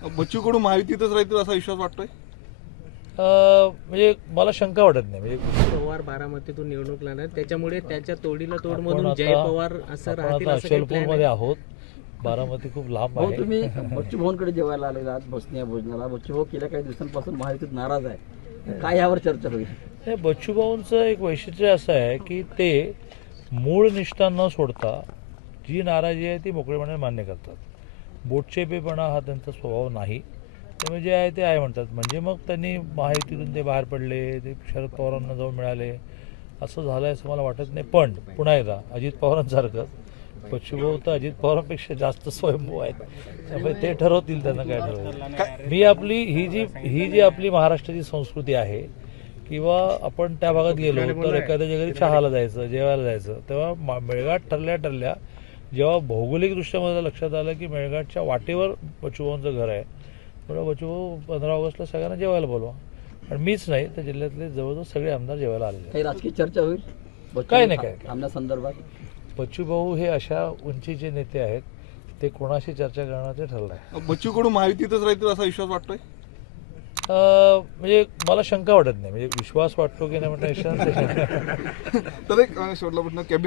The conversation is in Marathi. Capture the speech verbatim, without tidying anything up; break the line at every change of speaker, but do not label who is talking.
बच्चू कडू महायुतीतच राहतील असा विश्वास वाटतोय?
अं, म्हणजे मला शंका वाटत नाही. म्हणजे
पवार बारामतीतून निवडणूक लढणार, त्याच्यामुळे त्याच्या तोडीला तोड
आपण
म्हणून जय
आता
पवार असं
आपण
राहतील
आता
असं काही plan
अचलपूरमध्ये
आहे?
आहोत. बारामती खूप लांब
भाऊ
आहे.
तुम्ही बच्चू भाऊंकडे जेवायला आलेला आहात बसण्या भोजनाला. बच्चू भाऊ गेल्या काही दिवसांपासून महायुतीत नाराज आहे, काय यावर चर्चा होईल?
हे बच्चूभाऊंचं एक वैशिष्ट्य असं आहे की ते मूळ निष्ठा न सोडता जी नाराजी आहे ती मोकळेपणाने मान्य करतात. बोटचेपेपणा हा त्यांचा स्वभाव नाही. त्यामुळे जे आहे ते आहे म्हणतात. म्हणजे मग त्यांनी महायुतीतून ते बाहेर पडले, ते शरद पवारांना जाऊन मिळाले, असं झालं असं मला वाटत नाही. पण पुन्हा एकदा अजित पवारांसारखं बच्चूभाऊ तर अजित पवारांपेक्षा जास्त स्वयंभू आहेत. त्यामुळे ते ठरवतील त्यांना काय ठरवतील. मी आपली ही जी ही जी आपली महाराष्ट्राची संस्कृती आहे, किंवा आपण त्या भागात गेलो तर एखाद्याच्या घरी चहाला जायचं, जेवायला जायचं, तेव्हा मा- मेळघाट ठरल्या ठरल्या जेव्हा भौगोलिकदृष्ट्या मला लक्षात आलं की मेळघाटच्या वाटेवर बच्चूभाऊंचं घर आहे, बरोबर बच्चूभाऊ पंधरा ऑगस्टला सगळ्यांना जेवायला बोलवा. आणि मीच नाही तर जिल्ह्यातले जवळजवळ सगळे आमदार जेवायला आलेले आहेत.
काही राजकीय चर्चा होईल बच्चू
काय नाही, काय-
थांबण्यासंदर्भात?
बच्चूभाऊ हे अशा उंचीचे नेते आहेत, ते कोणाशी चर्चा करण्याचे ठरलं आहे.
बच्चू कडू महायुतीतच राहतील असा विश्वास वाटतोय?
अं, म्हणजे मला शंका वाटत नाही. म्हणजे विश्वास वाटतो की नाही म्हणण्यापेक्षा
तर एक अं, शेवटला प्रश्न, कॅबिनेट